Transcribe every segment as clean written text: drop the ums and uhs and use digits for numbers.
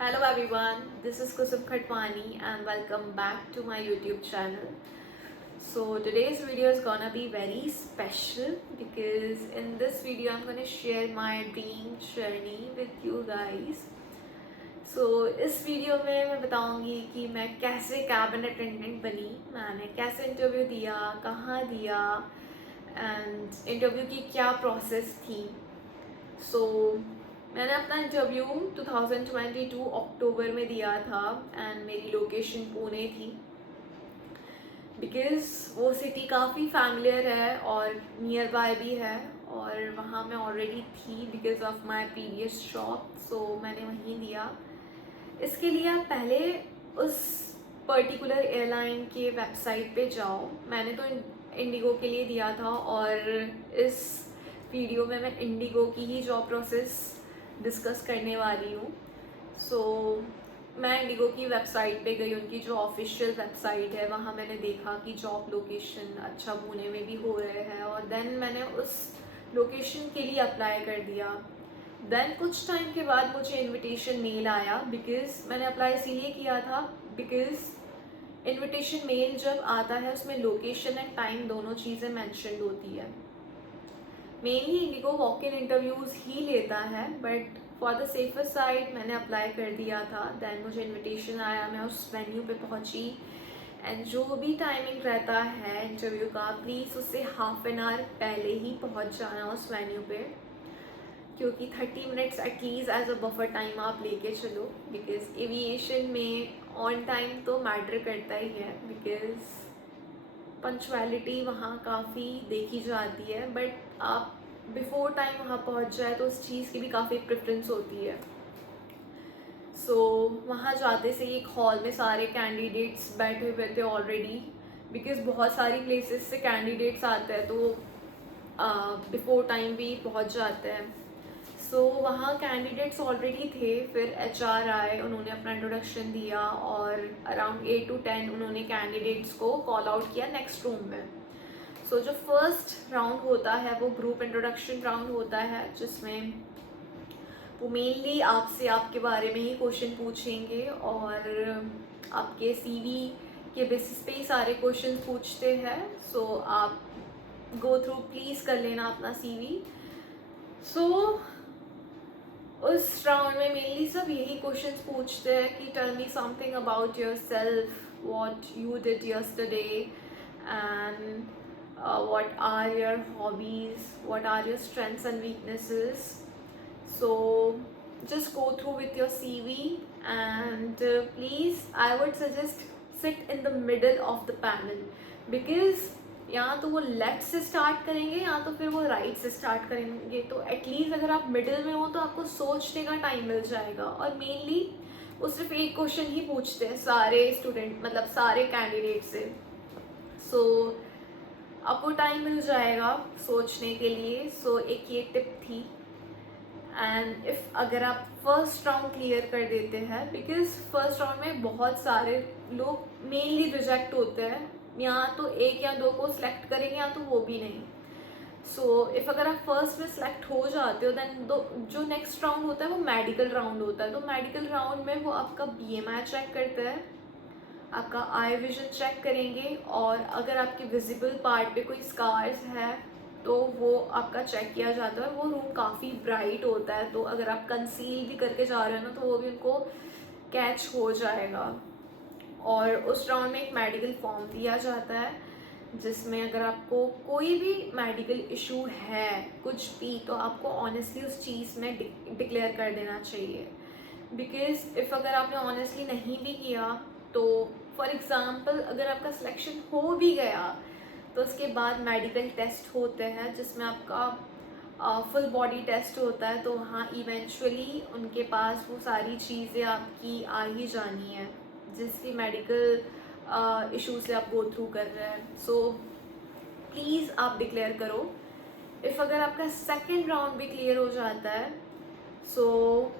Hello everyone, this is Kusum Khatwani and welcome back to my YouTube channel. So today's video is gonna be very special because in this video I'm gonna share my dream journey with you guys. So इस video में मैं बताऊंगी कि मैं कैसे cabin attendant बनी, मैंने कैसे इंटरव्यू दिया, कहाँ दिया एंड इंटरव्यू की क्या प्रोसेस थी. सो मैंने अपना इंटरव्यू 2022 अक्टूबर में दिया था एंड मेरी लोकेशन पुणे थी बिकॉज़ वो सिटी काफ़ी फैमिलियर है और नियर बाय भी है और वहाँ मैं ऑलरेडी थी because of my previous job. So मैंने वहीं दिया. इसके लिए आप पहले उस पर्टिकुलर एयरलाइन के वेबसाइट पे जाओ. मैंने तो इंडिगो के लिए दिया था और इस वीडियो में मैं इंडिगो की ही जॉब प्रोसेस डिस्कस करने वाली हूँ. सो मैं इंडिगो की वेबसाइट पे गई, उनकी जो ऑफिशियल वेबसाइट है वहाँ मैंने देखा कि जॉब लोकेशन अच्छा पुणे में भी हो रहे हैं और देन मैंने उस लोकेशन के लिए अप्लाई कर दिया. देन कुछ टाइम के बाद मुझे इनविटेशन मेल आया बिकॉज़ मैंने अप्लाई इसीलिए किया था बिकॉज़ इनविटेशन मेल जब आता है उसमें लोकेशन एंड टाइम दोनों चीज़ें मैंशनड होती है. Mainly IndiGo walk in interviews ही लेता है but for the safer side मैंने अप्लाई कर दिया था. दैन मुझे इनविटेशन आया, मैं उस वेन्यू पे पहुंची एंड जो भी टाइमिंग रहता है इंटरव्यू का प्लीज़ उससे हाफ एन आवर पहले ही पहुंच जाना उस वेन्यू पे, क्योंकि 30 minutes at least as a buffer time आप लेके चलो बिकॉज एविएशन में ऑन टाइम तो मैटर करता ही है बिकॉज पंक्चुअलिटी वहाँ काफ़ी देखी जाती है बट आप बिफोर टाइम वहाँ पहुँच जाए तो उस चीज़ की भी काफ़ी प्रेफरेंस होती है. सो वहाँ जाते से एक हॉल में सारे कैंडिडेट्स बैठे हुए थे ऑलरेडी बिकॉज बहुत सारी प्लेसेस से कैंडिडेट्स आते हैं तो बिफोर टाइम भी पहुँच जाते हैं. सो वहाँ कैंडिडेट्स ऑलरेडी थे. फिर एचआर आए, उन्होंने अपना इंट्रोडक्शन दिया और अराउंड 8 to 10 उन्होंने कैंडिडेट्स को कॉल आउट किया नेक्स्ट रूम में. सो जो फर्स्ट राउंड होता है वो ग्रुप इंट्रोडक्शन राउंड होता है जिसमें वो मेनली आपसे आपके बारे में ही क्वेश्चन पूछेंगे और आपके सीवी के बेसिस पे ही सारे क्वेश्चन पूछते हैं. सो आप गो थ्रू प्लीज़ कर लेना अपना सीवी. सो उस राउंड में मेनली सब यही क्वेश्चंस पूछते हैं कि tell me something about yourself, what you did yesterday and what are your hobbies, what are your strengths and weaknesses. So just go through with your CV and please I would suggest sit in the middle of the panel because या तो वो left से start करेंगे या तो फिर वो right से स्टार्ट करेंगे. तो एटलीस्ट अगर आप मिडिल में हो तो आपको सोचने का टाइम मिल जाएगा. और मेनली वो सिर्फ एक क्वेश्चन ही पूछते हैं सारे स्टूडेंट, मतलब सारे कैंडिडेट से. सो आपको टाइम मिल जाएगा सोचने के लिए. सो एक ये टिप थी. एंड इफ़ अगर आप फर्स्ट राउंड क्लियर कर देते हैं बिकॉज फर्स्ट राउंड में बहुत सारे लोग मेनली रिजेक्ट होते हैं, या तो एक या दो को सिलेक्ट करेंगे या तो वो भी नहीं. सो इफ़ अगर आप फर्स्ट में सिलेक्ट हो जाते हो दैन जो नेक्स्ट राउंड होता है वो मेडिकल राउंड होता है. तो मेडिकल राउंड में वो आपका बीएमआई चेक करते हैं, आपका आई विजन चेक करेंगे और अगर आपके विजिबल पार्ट पे कोई स्कार्स है तो वो आपका चेक किया जाता है. वो रूम काफ़ी ब्राइट होता है तो अगर आप कंसील भी करके जा रहे हो ना तो वो भी उनको कैच हो जाएगा. और उस राउंड में एक मेडिकल फॉर्म दिया जाता है जिसमें अगर आपको कोई भी मेडिकल इशू है कुछ भी तो आपको ऑनेस्टली उस चीज़ में डिक्लेयर कर देना चाहिए. बिकॉज इफ़ अगर आपने ऑनेस्टली नहीं भी किया तो फॉर एग्ज़ाम्पल अगर आपका सिलेक्शन हो भी गया तो उसके बाद मेडिकल टेस्ट होते हैं जिसमें आपका फुल बॉडी टेस्ट होता है. तो वहाँ इवेंचुअली उनके पास वो सारी चीज़ें आपकी आ ही जानी है जिस भी मेडिकल इशू से आप गो थ्रू कर रहे हैं. सो प्लीज़ आप डिक्लेयर करो. इफ़ अगर आपका सेकेंड राउंड भी क्लियर हो जाता है सो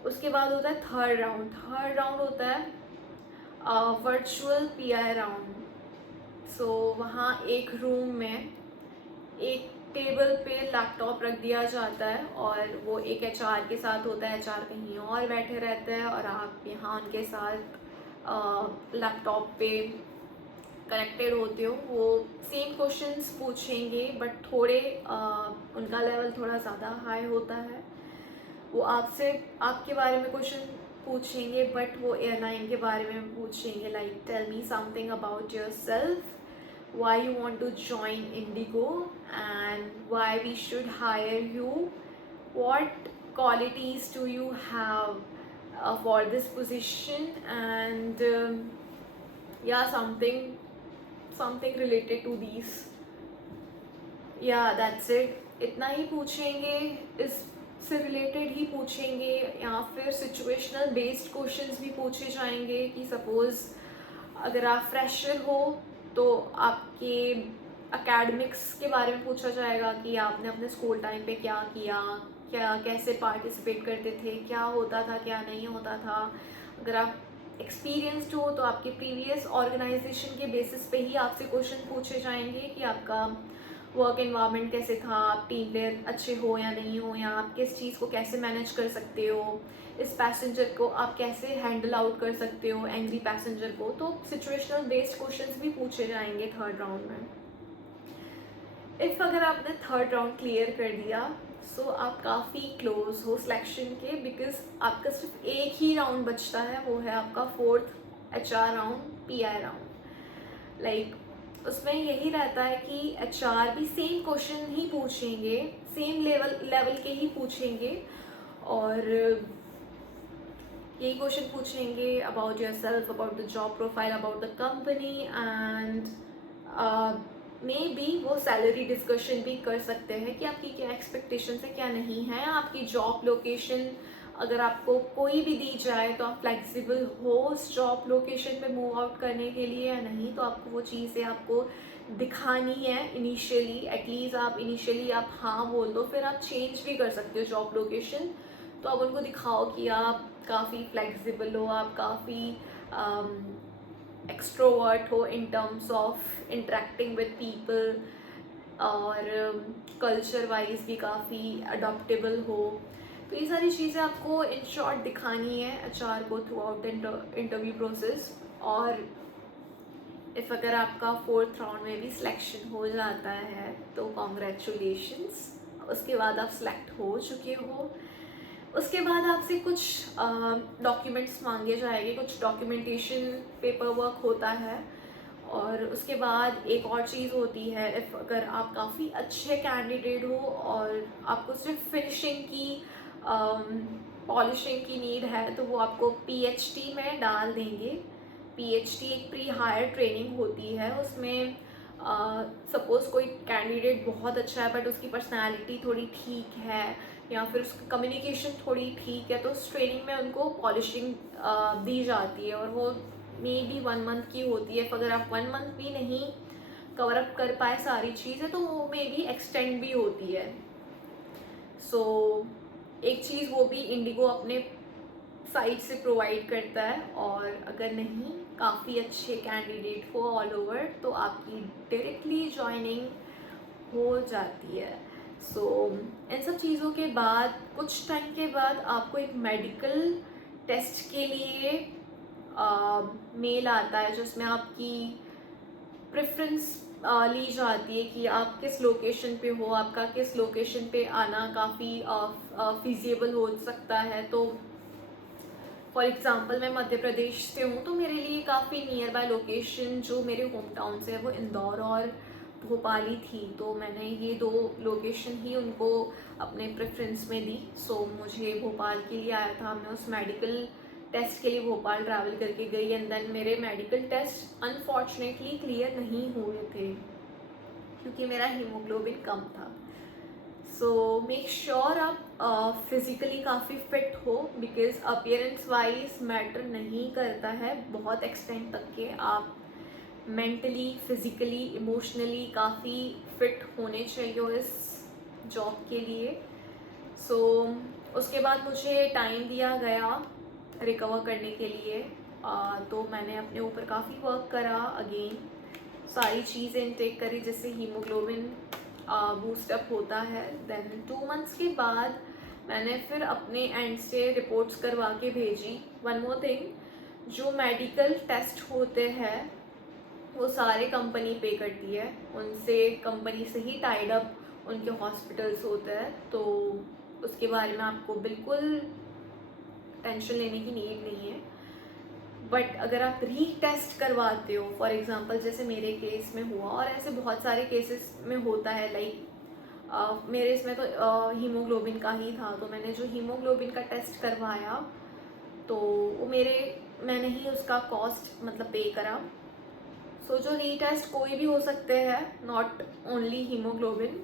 उसके बाद होता है थर्ड राउंड. थर्ड राउंड होता है वर्चुअल पीआई राउंड. सो वहाँ एक रूम में एक टेबल पे लैपटॉप रख दिया जाता है और वो एक एचआर के साथ होता है, एचआर कहीं और बैठे रहते हैं और आप यहाँ उनके साथ लैपटॉप पे कनेक्टेड होते हो। वो सेम क्वेश्चंस पूछेंगे बट थोड़े उनका लेवल थोड़ा ज़्यादा हाई होता है। वो आपसे आपके बारे में क्वेश्चन पूछेंगे बट वो एयरलाइन के बारे में पूछेंगे, like tell me something about yourself, why you want to join Indigo and why we should hire you, what qualities do you have for this position, and yeah, something related to these. Yeah, that's it. इतना ही पूछेंगे, इससे related ही पूछेंगे या फिर situational based questions भी पूछे जाएंगे कि सपोज़ अगर आप फ्रेशर हो तो आपके एकेडमिक्स के बारे में पूछा जाएगा कि आपने अपने स्कूल टाइम पे क्या किया, क्या कैसे पार्टिसिपेट करते थे, क्या होता था क्या नहीं होता था। अगर आप एक्सपीरियंस्ड हो तो आपके प्रीवियस ऑर्गेनाइजेशन के बेसिस पे ही आपसे क्वेश्चन पूछे जाएंगे कि आपका वर्क एनवायरनमेंट कैसे था, आप टीम प्लेयर अच्छे हो या नहीं हो, या आप किस चीज़ को कैसे मैनेज कर सकते हो, इस पैसेंजर को आप कैसे हैंडल आउट कर सकते हो, एंग्री पैसेंजर को। तो सिचुएशनल बेस्ड क्वेश्चंस भी पूछे जाएंगे थर्ड राउंड में। इफ़ अगर आपने थर्ड राउंड क्लियर कर दिया सो आप काफ़ी क्लोज हो सिलेक्शन के, बिकॉज आपका सिर्फ एक ही राउंड बचता है, वो है आपका fourth HR round, pi round. Like उसमें यही रहता है कि एचआर भी सेम क्वेश्चन ही पूछेंगे, सेम लेवल के ही पूछेंगे और यही क्वेश्चन पूछेंगे about your self, about the job profile, about the company, and may be वो सैलरी डिस्कशन भी कर सकते हैं कि आपकी क्या एक्सपेक्टेशन है क्या नहीं है। आपकी जॉब लोकेशन अगर आपको कोई भी दी जाए तो आप फ्लेक्सिबल हो उस जॉब लोकेशन पे मूव आउट करने के लिए या नहीं, तो आपको वो चीज़ें आपको दिखानी है इनिशियली। एटलीस्ट आप इनिशियली आप हाँ बोल दो, फिर आप चेंज भी कर सकते हो जॉब लोकेशन। तो आप उनको दिखाओ कि आप काफ़ी फ्लेक्सिबल हो, आप काफ़ी एक्सट्रोवर्ट हो in terms of interacting with people, और कल्चर वाइज भी काफ़ी अडॉप्टेबल हो। तो ये सारी चीज़ें आपको इन शॉर्ट दिखानी है एचआर को through out the interview process. और इफ़ अगर आपका फोर्थ राउंड में भी सिलेक्शन हो जाता है तो कॉन्ग्रेचुलेशंस, उसके बाद आप सिलेक्ट हो चुके हो। उसके बाद आपसे कुछ डॉक्यूमेंट्स मांगे जाएंगे, कुछ डॉक्यूमेंटेशन पेपर वर्क होता है। और उसके बाद एक और चीज़ होती है, इफ़ अगर आप काफ़ी अच्छे कैंडिडेट हो और आपको सिर्फ फिनिशिंग की पॉलिशिंग की नीड है तो वो आपको पीएचडी में डाल देंगे। पीएचडी एक प्री हायर ट्रेनिंग होती है, उसमें सपोज़ कोई कैंडिडेट बहुत अच्छा है बट उसकी पर्सनालिटी थोड़ी ठीक है या फिर उसकी कम्युनिकेशन थोड़ी ठीक है, तो उस ट्रेनिंग में उनको पॉलिशिंग दी जाती है और वो मे बी 1 मंथ की होती है। अगर आप 1 मंथ भी नहीं कवर अप कर पाए सारी चीज़ें तो वो मे बी एक्सटेंड भी होती है। सो एक चीज़ वो भी इंडिगो अपने साइट से प्रोवाइड करता है, और अगर नहीं काफ़ी अच्छे कैंडिडेट हो ऑल ओवर तो आपकी डायरेक्टली ज्वाइनिंग हो जाती है। सो इन सब चीज़ों के बाद कुछ टाइम के बाद आपको एक मेडिकल टेस्ट के लिए मेल आता है जिसमें आपकी प्रेफरेंस ली जाती है कि आप किस लोकेशन पे हो, आपका किस लोकेशन पे आना काफ़ी फिजिबल हो सकता है। तो फॉर एग्ज़ाम्पल मैं मध्य प्रदेश से हूँ तो मेरे लिए काफ़ी नियर बाय लोकेशन जो मेरे होम टाउन से है वो इंदौर और भोपाल ही थी, तो मैंने ये 2 लोकेशन ही उनको अपने प्रेफरेंस में दी। सो मुझे भोपाल के लिए आया था, मैं उस मेडिकल टेस्ट के लिए भोपाल ट्रैवल करके गई एंड देन मेरे मेडिकल टेस्ट अनफॉर्चुनेटली क्लियर नहीं हुए थे क्योंकि मेरा हीमोग्लोबिन कम था। सो मेक श्योर आप फिज़िकली काफ़ी फिट हो, बिकॉज अपीयरेंस वाइज मैटर नहीं करता है बहुत एक्सटेंट तक के। आप मेंटली, फिज़िकली, इमोशनली काफ़ी फिट होने चाहिए इस जॉब के लिए। सो उसके बाद मुझे टाइम दिया गया रिकवर करने के लिए, तो मैंने अपने ऊपर काफ़ी वर्क करा, अगेन सारी चीज़ें इनटेक करी जिससे हीमोग्लोबिन बूस्टअप होता है। देन 2 मंथ्स के बाद मैंने फिर अपने एंड से रिपोर्ट्स करवा के भेजी। वन मोर थिंग, जो मेडिकल टेस्ट होते हैं वो सारे कंपनी पे करती है, उनसे कंपनी से ही टाइड अप उनके हॉस्पिटल्स होते हैं, तो उसके बारे में आपको बिल्कुल टेंशन लेने की नीड नहीं है। बट अगर आप रीटेस्ट करवाते हो, फॉर एग्जांपल जैसे मेरे केस में हुआ और ऐसे बहुत सारे केसेस में होता है, लाइक मेरे इसमें तो हीमोग्लोबिन का ही था, तो मैंने जो हीमोग्लोबिन का टेस्ट करवाया तो वो मैंने ही उसका कॉस्ट मतलब पे करा। सो जो रीटेस्ट कोई भी हो सकते हैं, नॉट ओनली हीमोग्लोबिन,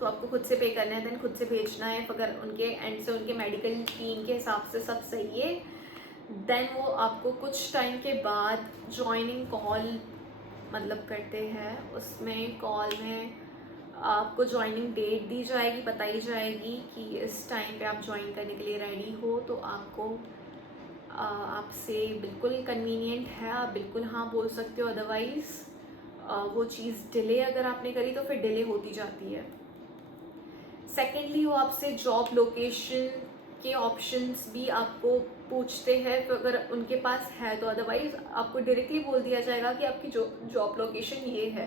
तो आपको खुद से पे करना है, देन खुद से भेजना है। अगर उनके एंड से उनके मेडिकल टीम के हिसाब से सब सही है, देन वो आपको कुछ टाइम के बाद जॉइनिंग कॉल मतलब करते हैं। उसमें कॉल में आपको जॉइनिंग डेट दी जाएगी, बताई जाएगी कि इस टाइम पे आप ज्वाइन करने के लिए रेडी हो, तो आपको आपसे बिल्कुल कन्वीनियंट है, आप बिल्कुल हाँ बोल सकते हो। अदरवाइज़ वो चीज़ डिले अगर आपने करी तो फिर डिले होती जाती है। सेकेंडली, वो आपसे जॉब लोकेशन के ऑप्शंस भी आपको पूछते हैं, तो अगर उनके पास है तो, अदरवाइज आपको डायरेक्टली बोल दिया जाएगा कि आपकी जॉब लोकेशन ये है।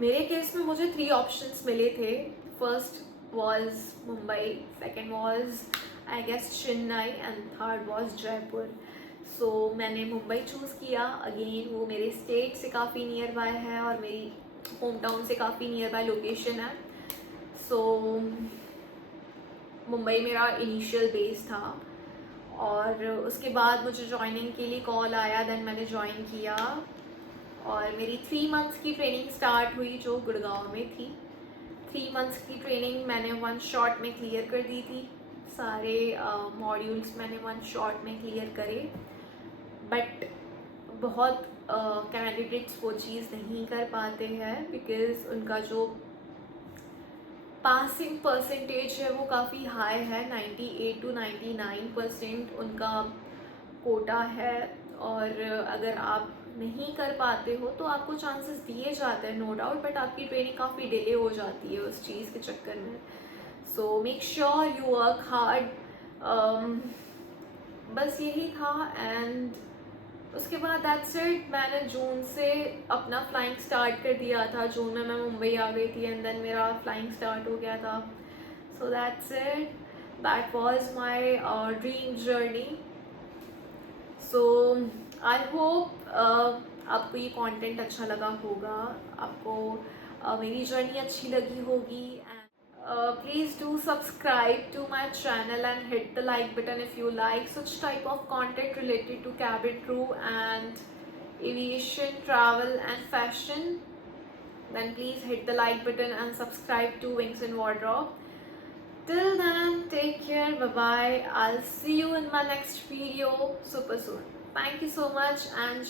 मेरे केस में मुझे 3 ऑप्शंस मिले थे। First was Mumbai, second was I guess Chennai and third was Jaipur. So मैंने मुंबई चूज़ किया। अगेन वो मेरे स्टेट से काफ़ी नियर बाय है और मेरी होम टाउन से काफ़ी नियर बाय लोकेशन है। सो मुंबई मेरा इनिशियल बेस था और उसके बाद मुझे ज्वाइनिंग के लिए कॉल आया, देन मैंने ज्वाइन किया और मेरी 3 मंथ्स की ट्रेनिंग स्टार्ट हुई जो गुड़गांव में थी। 3 मंथ्स की ट्रेनिंग मैंने 1 शॉट में क्लियर कर दी थी। सारे मॉड्यूल्स मैंने 1 शॉट में क्लियर करे। बट बहुत कैंडिडेट्स वो चीज़ नहीं कर पाते हैं बिकॉज़ उनका जो पासिंग परसेंटेज है वो काफ़ी हाई है, 98 to 99% उनका कोटा है। और अगर आप नहीं कर पाते हो तो आपको चांसेस दिए जाते हैं, नो डाउट, बट आपकी ट्रेनिंग काफ़ी डिले हो जाती है उस चीज़ के चक्कर में। So make sure you work hard. बस यही था। एंड उसके बाद दैट्स इट। मैंने जून से अपना फ्लाइंग स्टार्ट कर दिया था। जून में मैं मुंबई आ गई थी एंड देन मेरा फ्लाइंग स्टार्ट हो गया था। So that's it, that was my dream journey. So I hope आपको ये कंटेंट अच्छा लगा होगा, आपको मेरी जर्नी अच्छी लगी होगी। Please do subscribe to my channel and hit the like button if you like such type of content related to cabin crew and aviation, travel and fashion. Then please hit the like button and subscribe to Wings and Wardrobe. Till then, take care, bye bye. I'll see you in my next video super soon. Thank you so much and